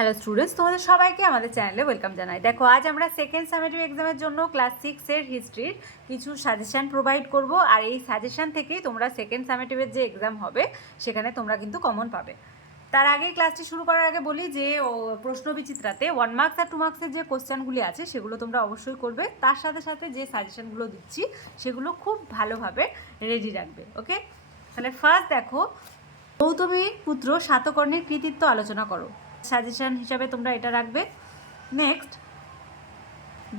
Hello students তোমাদের সবাইকে আমাদের চ্যানেলে ওয়েলকাম জানাই। দেখো, আজ আমরা সেকেন্ড সামেটিভ এক্সামের জন্য ক্লাস সিক্সের হিস্ট্রির কিছু সাজেশান প্রোভাইড করব। আর এই সাজেশান থেকেই তোমরা সেকেন্ড সামেটিভের যে এক্সাম হবে, সেখানে তোমরা কিন্তু কমন পাবে। তার আগে ক্লাসটি শুরু করার আগে বলি যে প্রশ্ন বিচিত্রাতে ওয়ান মার্কস আর টু মার্কসের যে কোশ্চেনগুলি আছে, সেগুলো তোমরা অবশ্যই করবে। তার সাথে সাথে যে সাজেশনগুলো দিচ্ছি, সেগুলো খুব ভালোভাবে রেডি রাখবে ওকে তাহলে ফার্স্ট দেখো গৌতমী পুত্র সাতকর্ণের কৃতিত্ব আলোচনা করো। সাজেশন হিসাবে তোমরা এটা রাখবে। নেক্সট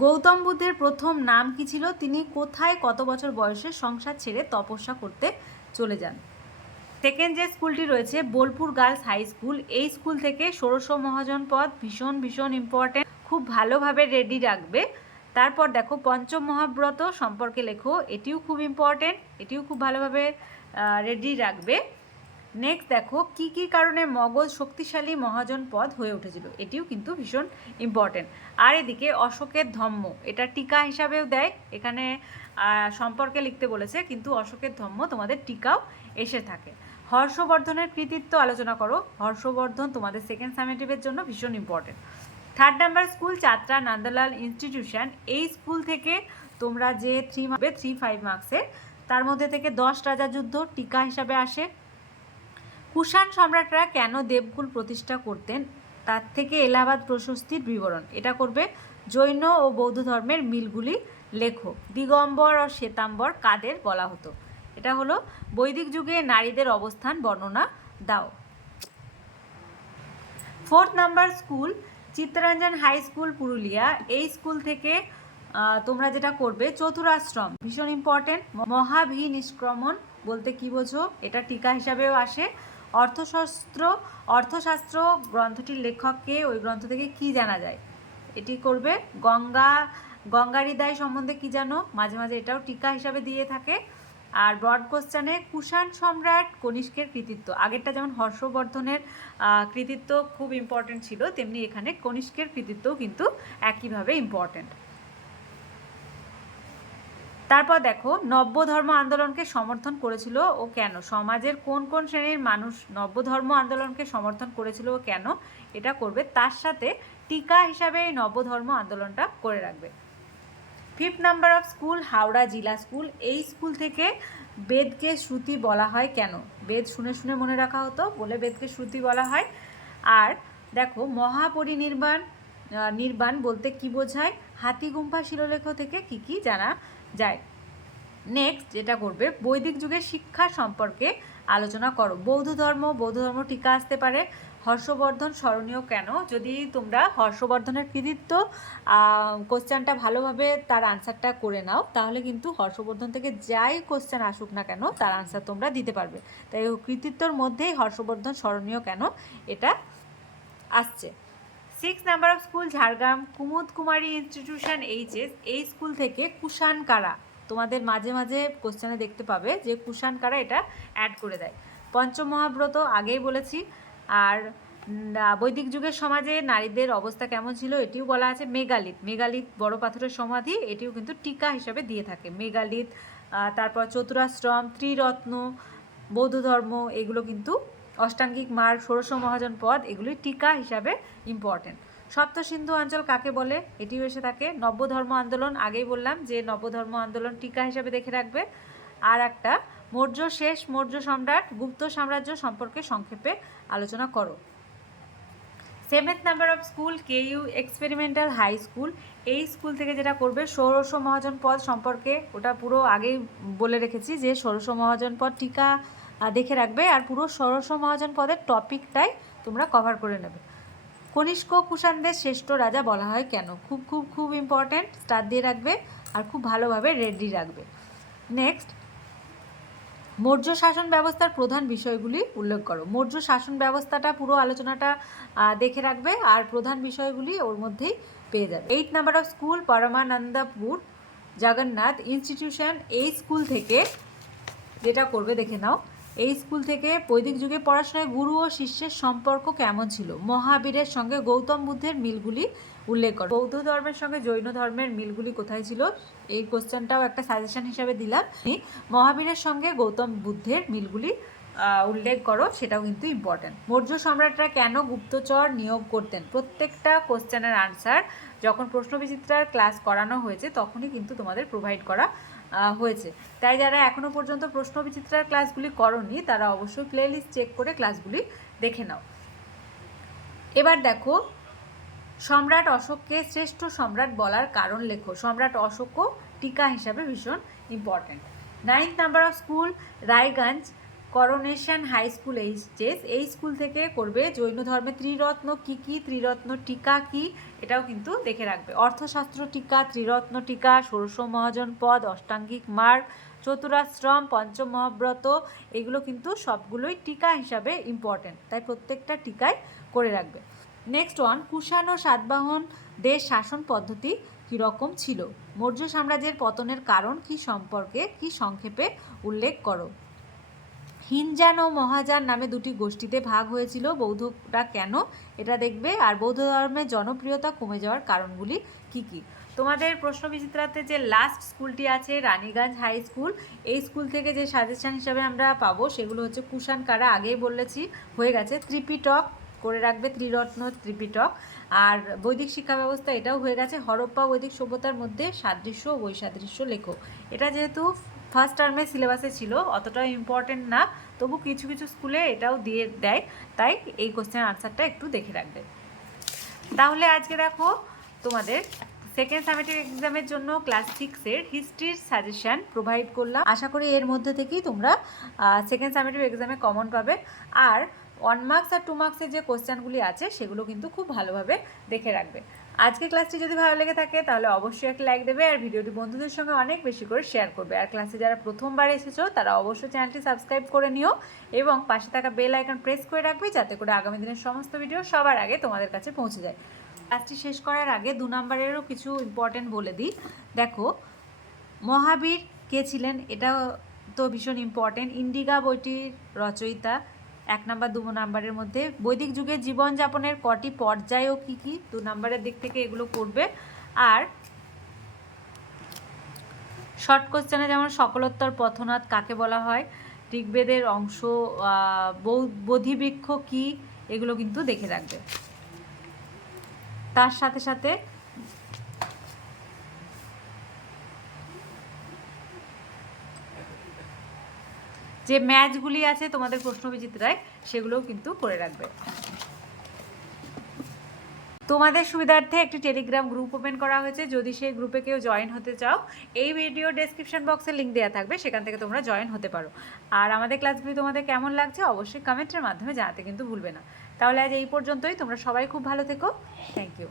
গৌতম বুদ্ধের প্রথম নাম কি ছিল? তিনি কোথায় কত বছর বয়সে সংসার ছেড়ে তপস্যা করতে চলে যান? সেকেন্ড যে স্কুলটি রয়েছে, বোলপুর গার্লস হাই স্কুল, এই স্কুল থেকে ষোড়শ মহাজন পদ, ভীষণ ভীষণ ইম্পর্টেন্ট খুব ভালোভাবে রেডি রাখবে। তারপর দেখো, পঞ্চম মহাব্রত সম্পর্কে লেখো, এটিও খুব ইম্পর্টেন্ট এটিও খুব ভালোভাবে রেডি রাখবে। নেক্সট দেখো, কি কি কারণে মগজ শক্তিশালী মহাজন পদ হয়ে উঠেছিল? এটিও কিন্তু ভীষণ ইম্পর্টেন্ট আর এদিকে অশোকের ধম্ম, এটা টিকা হিসাবেও দেয়। এখানে সম্পর্কে লিখতে বলেছে, কিন্তু অশোকের ধম্ম তোমাদের টিকাও এসে থাকে। হর্ষবর্ধনের কৃতিত্ব আলোচনা করো। হর্ষবর্ধন তোমাদের সেকেন্ড সামেটিভের জন্য ভীষণ important third number school Chatra Nandalal institution এই স্কুল থেকে তোমরা যে থ্রি থ্রি ফাইভ মার্কসের তার মধ্যে থেকে দশ রাজা যুদ্ধ টিকা হিসাবে আসে। কুষাণ সম্রাটরা কেন দেবকুল প্রতিষ্ঠা করতেন? তার থেকে এলাহাবাদ প্রশস্তির বিবরণ। এটা করবে জৈন ও বৌদ্ধ ধর্মের মিলগুলি লেখো দিগম্বর ও শ্বেতাম্বর কাদের বলা হতো? এটা হলো বৈদিক যুগে নারীদের অবস্থান, বর্ণনা দাও। Fourth number school, Chittaranjan high school, Purulia. এই স্কুল থেকে তোমরা যেটা করবে, চতুরাশ্রম। ভীষণ ইম্পর্টেন্ট মহাভি নিষ্ক্রমণ বলতে কি বোঝো? এটা টিকা হিসাবেও আসে। অর্থশাস্ত্র অর্থশাস্ত্র গ্রন্থটির লেখককে ওই গ্রন্থ থেকে কি জানা যায়? এটি করবে গঙ্গা গঙ্গারিদায় সম্বন্ধে কি জানো? মাঝে মাঝে এটাও টিকা হিসাবে দিয়ে থাকে। আর ব্রড কোশ্চানে কুষাণ সম্রাট কনিষ্কের কৃতিত্ব। আগেরটা যেমন হর্ষবর্ধনের কৃতিত্ব খুব ইম্পর্টেন্ট ছিল, তেমনি এখানে কনিষ্কের কৃতিত্বও কিন্তু একইভাবে ইম্পর্টেন্ট তারপর দেখো, নব্য ধর্ম আন্দোলনকে সমর্থন করেছিল ও কেন? সমাজের কোন কোন শ্রেণির মানুষ নব্য ধর্ম আন্দোলনকে সমর্থন করেছিল ও কেন? এটা করবে। তার সাথে টিকা হিসাবে এই নব্য ধর্ম আন্দোলনটা করে রাখবে। Fifth number of school Howrah জিলা স্কুল এই স্কুল থেকে বেদকে শ্রুতি বলা হয় কেন? বেদ শুনে শুনে মনে রাখা হতো, বলে বেদকে শ্রুতি বলা হয়। আর দেখো, মহাপরিনির্বাণ নির্বাণ বলতে কি বোঝায়? হাতিগুম্ফা শিলালেখ থেকে কি কি জানা যায় নেক্সট যেটা করবে, বৈদিক যুগের শিক্ষা সম্পর্কে আলোচনা করো। বৌদ্ধ ধর্ম বৌদ্ধ ধর্ম টিকা আসতে পারে। হর্ষবর্ধন স্মরণীয় কেন? যদি তোমরা হর্ষবর্ধনের কৃতিত্ব কোশ্চেনটা ভালোভাবে তার আনসারটা করে নাও, তাহলে কিন্তু হর্ষবর্ধন থেকে যাই কোশ্চেন আসুক না কেন, তার আনসার তোমরা দিতে পারবে। তাই কৃতিত্বর মধ্যেই হর্ষবর্ধন স্মরণীয় কেন? এটা আসছে। Six number of school Jhargram Kumud Kumari institution HS এই স্কুল থেকে কুষাণ কারা তোমাদের মাঝে মাঝে কোশ্চেনে দেখতে পাবে যে কুষাণ কারা এটা অ্যাড করে দেয়। পঞ্চম মহাব্রত, আগেই বলেছি, আর বৈদিক যুগের সমাজে নারীদের অবস্থা কেমন ছিল এটিও বলা আছে। মেগালিথ মেগালিথ বড় পাথরের সমাধি, এটিও কিন্তু টিকা হিসাবে দিয়ে থাকে। মেগালিথ তারপর চতুরাশ্রম, ত্রিরত্ন, বৌদ্ধ ধর্ম, এগুলো কিন্তু অষ্টাঙ্গিক মার্গ, ষোড়শ মহাজন পদ, এগুলি টিকা হিসাবে ইম্পর্টেন্ট সপ্ত সিন্ধু অঞ্চল কাকে বলে? এটিও এসে থাকে। নব্য ধর্ম আন্দোলন, আগেই বললাম যে নব্য ধর্ম আন্দোলন টিকা হিসাবে দেখে রাখবে। আর একটা, মৌর্য শেষ, মৌর্য সম্রাট, গুপ্ত সাম্রাজ্য সম্পর্কে সংক্ষেপে আলোচনা করো। Seventh number of school K U experimental high school এই স্কুল থেকে যেটা করবে, ষোড়শ মহাজন পদ সম্পর্কে ওটা পুরো আগেই বলে রেখেছি যে ষোড়শ মহাজন পদ টিকা দেখে রাখবে আর পুরো ষোড়শ মহাজন পদের টপিকটাই তোমরা কভার করে নেবে। কনিষ্ক কুষাণদের শ্রেষ্ঠ রাজা বলা হয় কেন? খুব খুব খুব ইম্পর্ট্যান্ট স্টার দিয়ে রাখবে আর খুব ভালোভাবে রেডি রাখবে। নেক্সট মৌর্য শাসন ব্যবস্থার প্রধান বিষয়গুলি উল্লেখ করো। মৌর্য শাসন ব্যবস্থাটা পুরো আলোচনাটা দেখে রাখবে আর প্রধান বিষয়গুলি ওর মধ্যেই পেয়ে যাবে। Eight number of school Paramanandapur Jagannath institution এই স্কুল থেকে যেটা করবে, দেখে নাও। এই স্কুল থেকে বৈদিক যুগে পড়াশোনায় গুরু ও শিষ্যের সম্পর্ক কেমন ছিল? মহাবীরের সঙ্গে গৌতম বুদ্ধের মিলগুলি উল্লেখ করো। বৌদ্ধ ধর্মের সঙ্গে জৈন ধর্মের মিলগুলি কোথায় ছিল? এই কোশ্চেনটাও একটা সাজেশন হিসাবে দিলাম। মহাবীরের সঙ্গে গৌতম বুদ্ধের মিলগুলি উল্লেখ করো, সেটাও কিন্তু ইম্পর্ট্যান্ট মৌর্য সম্রাটরা কেন গুপ্তচর নিয়োগ করতেন? প্রত্যেকটা কোশ্চেনের আনসার যখন প্রশ্নবিচিত্রার ক্লাস করানো হয়েছে, তখনই কিন্তু তোমাদের প্রোভাইড করা হয়েছে। তাই যারা এখনও পর্যন্ত প্রশ্ন বিচিত্রার ক্লাসগুলি করনি, তারা অবশ্যই প্লেলিস্ট চেক করে ক্লাসগুলি দেখে নাও। এবার দেখো, সম্রাট অশোককে শ্রেষ্ঠ সম্রাট বলার কারণ লেখো। সম্রাট অশোকও টিকা হিসাবে ভীষণ important ninth number of school Raiganj coronation high school HS এই স্কুল থেকে করবে জৈন ধর্মে ত্রিরত্ন, কি কি ত্রিরত্ন টিকা কি, এটাও কিন্তু দেখে রাখবে। অর্থশাস্ত্র টিকা, ত্রিরত্ন টিকা, ষোড়শ মহাজন পদ, অষ্টাঙ্গিক মার্গ, চতুরাশ্রম, পঞ্চম মহাব্রত, এগুলো কিন্তু সবগুলোই টিকা হিসাবে ইম্পর্ট্যান্ট তাই প্রত্যেকটা টিকায় করে রাখবে। নেক্সট ওয়ান কুষাণ ও সাতবাহন দেশ শাসন পদ্ধতি কীরকম ছিল? মৌর্য সাম্রাজ্যের পতনের কারণ কি সম্পর্কে কি সংক্ষেপে উল্লেখ করো? হিনজান ও মহাযান নামে দুটি গোষ্ঠীতে ভাগ হয়েছিল। বৌদ্ধরা কেন এটা দেখবে? আর বৌদ্ধ ধর্মের জনপ্রিয়তা কমে যাওয়ার কারণগুলি কি কি? তোমাদের প্রশ্ন বিচিত্রাতে যে লাস্ট স্কুলটি আছে, রানীগঞ্জ হাই স্কুল এই স্কুল থেকে যে সাজেশন হিসাবে আমরা পাবো, সেগুলো হচ্ছে কুষাণ কারা আগেই বলেছি, হয়ে গেছে। ত্রিপিটক, করে রাখবে ত্রিরত্ন ত্রিপিটক। আর বৈদিক শিক্ষা ব্যবস্থা এটাও হয়ে গেছে। হরপ্পা বৈদিক সভ্যতার মধ্যে সাদৃশ্য ও বৈসাদৃশ্য লেখো এটা যেহেতু ফার্স্ট টার্মের সিলেবাসে ছিল অতটা ইম্পর্টেন্ট না, তবু কিছু কিছু স্কুলে এটাও দিয়ে দেয়, তাই এই কোশ্চেন আনসারটা একটু দেখে রাখবে। তাহলে আজকে দেখো তোমাদের সেকেন্ড সামেটিভ এক্সামের জন্য ক্লাস সিক্সের হিস্ট্রির সাজেশন প্রোভাইড করলাম। আশা করি এর মধ্যে থেকেই তোমরা সেকেন্ড সামেটিভ এক্সামে কমন পাবে। আর ওয়ান মার্কস আর টু মার্কসের যে কোশ্চেনগুলি আছে, সেগুলো কিন্তু খুব ভালোভাবে দেখে রাখবে। আজকে ক্লাসটি যদি ভালো লেগে থাকে, তাহলে অবশ্যই একটা লাইক দেবে আর ভিডিওটি বন্ধুদের সঙ্গে অনেক বেশি করে শেয়ার করবে। আর ক্লাসে যারা প্রথমবার এসেছ, তারা অবশ্যই চ্যানেলটি সাবস্ক্রাইব করে নিও এবং পাশে থাকা বেল আইকন প্রেস করে রাখবে যাতে করে আগামী দিনের সমস্ত ভিডিও সবার আগে তোমাদের কাছে পৌঁছে যায়। ক্লাসটি শেষ করার আগে দু নম্বরেরও কিছু ইম্পর্টেন্ট বলে দিই। দেখো, মহাবীর কে ছিলেন? এটা তো ভীষণ ইম্পর্টেন্ট ইন্ডিগা বইটির রচয়িতা। এক নাম্বার, দু নাম্বারের মধ্যে। বৈদিক যুগে জীবনযাপনের কটি পর্যায় ও কী কী? দু নাম্বারের দিক থেকে এগুলো করবে আর শর্ট কোশ্চেনে যেমন সকলোত্তর পথনাথ কাকে বলা হয়? ঋগ্বেদের অংশ বোধিবৃক্ষ কি? এগুলো কিন্তু দেখে রাখবে। তার সাথে সাথে যে ম্যাচগুলি আছে তোমাদের প্রশ্নবিচিত্রায় সেগুলোও কিন্তু করে রাখবে। তোমাদের সুবিধার্থে একটি টেলিগ্রাম গ্রুপ ওপেন করা হয়েছে। যদি সেই গ্রুপে কেউ জয়েন হতে চাও, এই ভিডিও ডেসক্রিপশন বক্সে লিঙ্ক দেওয়া থাকবে, সেখান থেকে তোমরা জয়েন হতে পারো। আর আমাদের ক্লাসগুলি তোমাদের কেমন লাগছে অবশ্যই কমেন্টের মাধ্যমে জানাতে কিন্তু ভুলবে না। তাহলে আজ এই পর্যন্তই। তোমরা সবাই খুব ভালো থেকো। Thank you